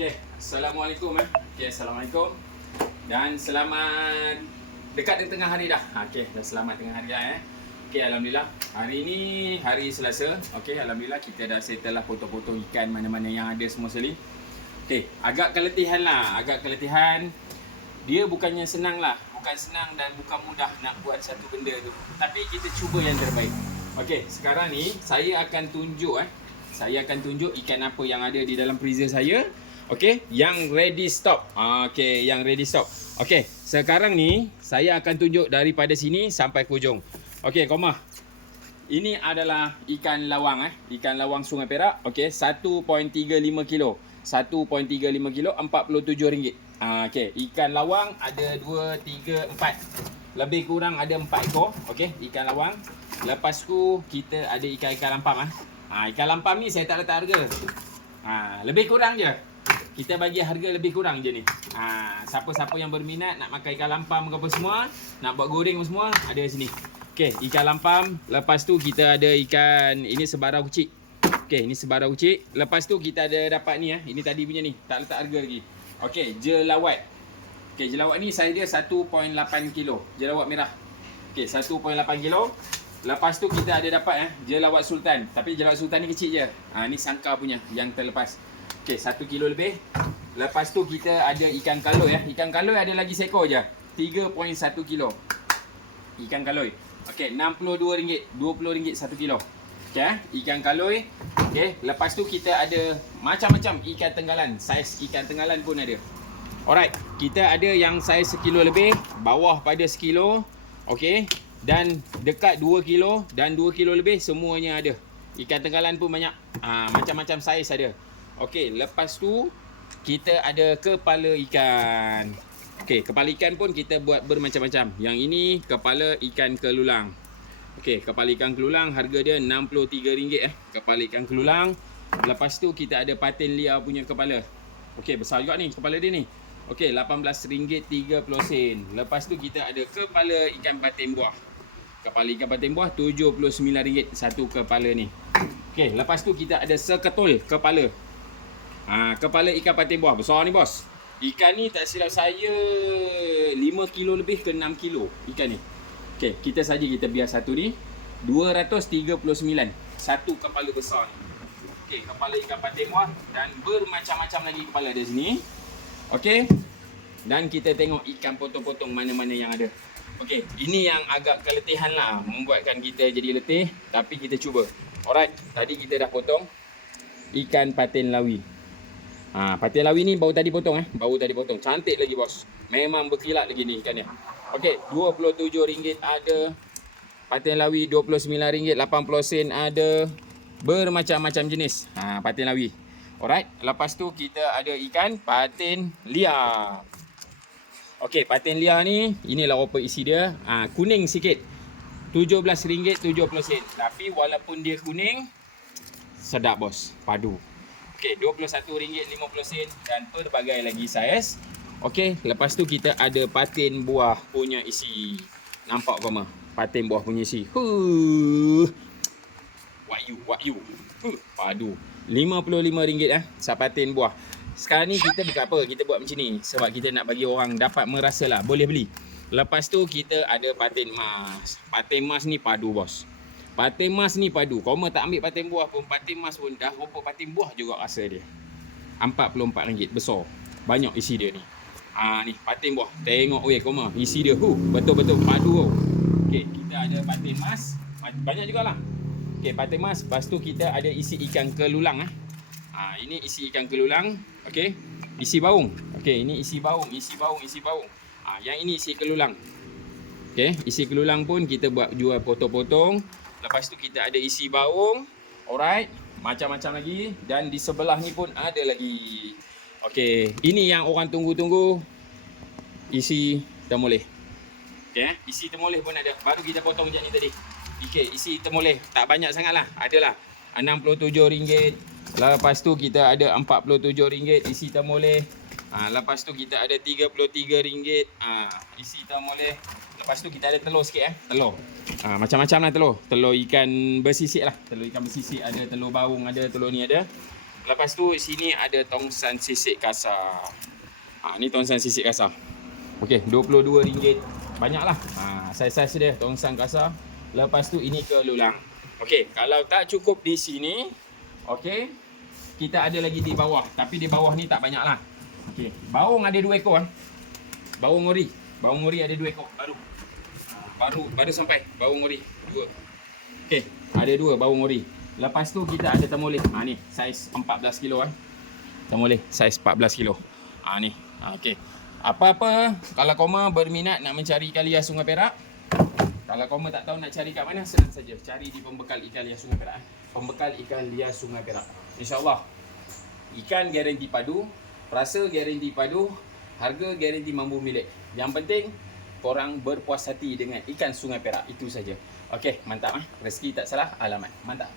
Okey, Assalamualaikum Assalamualaikum. Dan selamat dekat di tengah hari dah. Okey, dah selamat tengah hari dah Okey, alhamdulillah. Hari ni hari Selasa. Okey, alhamdulillah kita dah settle lah potong-potong ikan mana-mana yang ada semua sekali. Okey, agak keletihan lah, agak keletihan. Dia bukannya senang lah, bukan senang dan bukan mudah nak buat satu benda tu. Tapi kita cuba yang terbaik. Okey, sekarang ni saya akan tunjuk saya akan tunjuk ikan apa yang ada di dalam freezer saya. Okey, yang ready stop. Okey, yang ready stop. Okey, sekarang ni saya akan tunjuk daripada sini sampai ke hujung. Okey, Komah. Ini adalah ikan lawang ikan lawang Sungai Perak. Okey, 1.35 kilo. 1.35 kilo, RM47. Okey, ikan lawang ada 2, 3, 4. Lebih kurang ada 4 ekor. Okey, ikan lawang. Lepas tu kita ada ikan-ikan lampam ikan lampam ni saya tak letak harga. Lebih kurang je. Kita bagi harga lebih kurang je ni. Siapa-siapa yang berminat nak makan ikan lampam ke apa semua, nak buat goreng semua, ada sini. Okey, ikan lampam. Lepas tu kita ada ikan, ini sebarau kecil. Okey, ini sebarau kecil. Lepas tu kita ada dapat ni ini tadi punya ni, tak letak harga lagi. Okey, jelawat. Okey, jelawat ni saiz dia 1.8 kilo. Jelawat merah. Okey, 1.8 kilo. Lepas tu kita ada dapat jelawat sultan. Tapi jelawat sultan ni kecil je. Ni sangka punya yang terlepas. Okey, 1 kilo lebih. Lepas tu kita ada ikan kaloi Ikan kaloi ada lagi seekor je. 3.1 kilo. Ikan kaloi. Okey, RM62. RM20 1 kilo. Okey, ikan kaloi. Okey, lepas tu kita ada macam-macam ikan tenggalan. Saiz ikan tenggalan pun ada. Alright, kita ada yang saiz 1 kilo lebih, bawah pada 1 kilo. Okey, dan dekat 2 kilo dan 2 kilo lebih semuanya ada. Ikan tenggalan pun banyak. Macam-macam saiz ada. Okey, lepas tu kita ada kepala ikan. Okey, kepala ikan pun kita buat bermacam-macam. Yang ini kepala ikan kelulang. Okey, kepala ikan kelulang harga dia RM63 kepala ikan kelulang. Lepas tu kita ada patin liar punya kepala. Okey, besar juga ni kepala dia ni. Okey, RM18.30. Lepas tu kita ada kepala ikan patin buah. Kepala ikan patin buah RM79 satu kepala ni. Okey, lepas tu kita ada seketul kepala. Kepala ikan patin buah besar ni bos. Ikan ni tak silap saya 5 kilo lebih ke 6 kilo ikan ni. Okey, kita biar satu ni 239 satu kepala besar ni. Okey, kepala ikan patin buah dan bermacam-macam lagi kepala ada sini. Okey. Dan kita tengok ikan potong-potong mana-mana yang ada. Okey, ini yang agak keletihan lah, membuatkan kita jadi letih, tapi kita cuba. Alright, tadi kita dah potong ikan patin lawi. Patin lawi ni baru tadi potong baru tadi potong. Cantik lagi bos. Memang berkilat lagi ni ikannya. Okey, RM27 ada. Patin lawi RM29, 80 sen ada. Bermacam-macam jenis patin lawi. Alright, lepas tu kita ada ikan patin liar. Okey, patin liar ni inilah rupa isi dia. Kuning sikit. RM17.70. Tapi walaupun dia kuning, sedap bos, padu. Okey, RM21.50 dan pelbagai lagi saiz. Okey, lepas tu kita ada patin buah punya isi. Nampak kau mah? Patin buah punya isi. What you. Padu. RM55 sepatin buah. Sekarang ni kita buat apa? Kita buat macam ni sebab kita nak bagi orang dapat merasalah boleh beli. Lepas tu kita ada patin mas. Patin mas ni padu bos. Patin mas ni padu. Kau tak ambil patin buah pun, patin mas pun dah rupa patin buah juga rasa dia. RM44 besar. Banyak isi dia ni. Ni patin buah. Tengok kau mah isi dia. Betul-betul padu. Okey, kita ada patin mas. Banyak jugalah. Okey, patin mas. Lepas tu kita ada isi ikan kelulang ini isi ikan kelulang. Okey, isi baung. Okey, ini isi baung. Yang ini isi kelulang. Okey, isi kelulang pun kita buat jual potong-potong. Lepas tu kita ada isi baung. Alright, macam-macam lagi. Dan di sebelah ni pun ada lagi. Okey, ini yang orang tunggu-tunggu. Isi temoleh. Okey, isi temoleh pun ada. Baru kita potong je ni tadi. Okey, isi temoleh tak banyak sangatlah. Adalah RM67. Lepas tu kita ada RM47 isi temoleh. Lepas tu kita ada RM33 isi temoleh. Lepas tu kita ada telur sikit telur. Macam-macam lah telur. Telur ikan bersisik lah. Telur ikan bersisik ada, telur baung ada, telur ni ada. Lepas tu sini ada tongsan sisik kasar. Ni tongsan sisik kasar. Okey, RM22. Banyaklah. Saiz-saiz dia tongsan kasar. Lepas tu ini ke lulang. Okey, kalau tak cukup di sini, okey, kita ada lagi di bawah. Tapi di bawah ni tak banyaklah. Okey, baung ada 2 ekor. Baung ori. Baung ori ada 2 ekor baru. Baru sampai baung ori 2. Okey, ada 2 baung ori. Lepas tu kita ada temulih. Ni saiz 14 kilo Temulih saiz 14 kilo. Ni. Okey. Apa-apa kalau korma berminat nak mencari ikan liar Sungai Perak, kalau korma tak tahu nak cari kat mana, senang saja cari di pembekal ikan liar Sungai Perak. Pembekal ikan liar Sungai Perak. InsyaAllah ikan garanti padu, rasa garanti padu, harga garanti mampu milik. Yang penting korang berpuas hati dengan ikan Sungai Perak. Itu saja. Okey, mantap. Rezeki tak salah alamat. Mantap.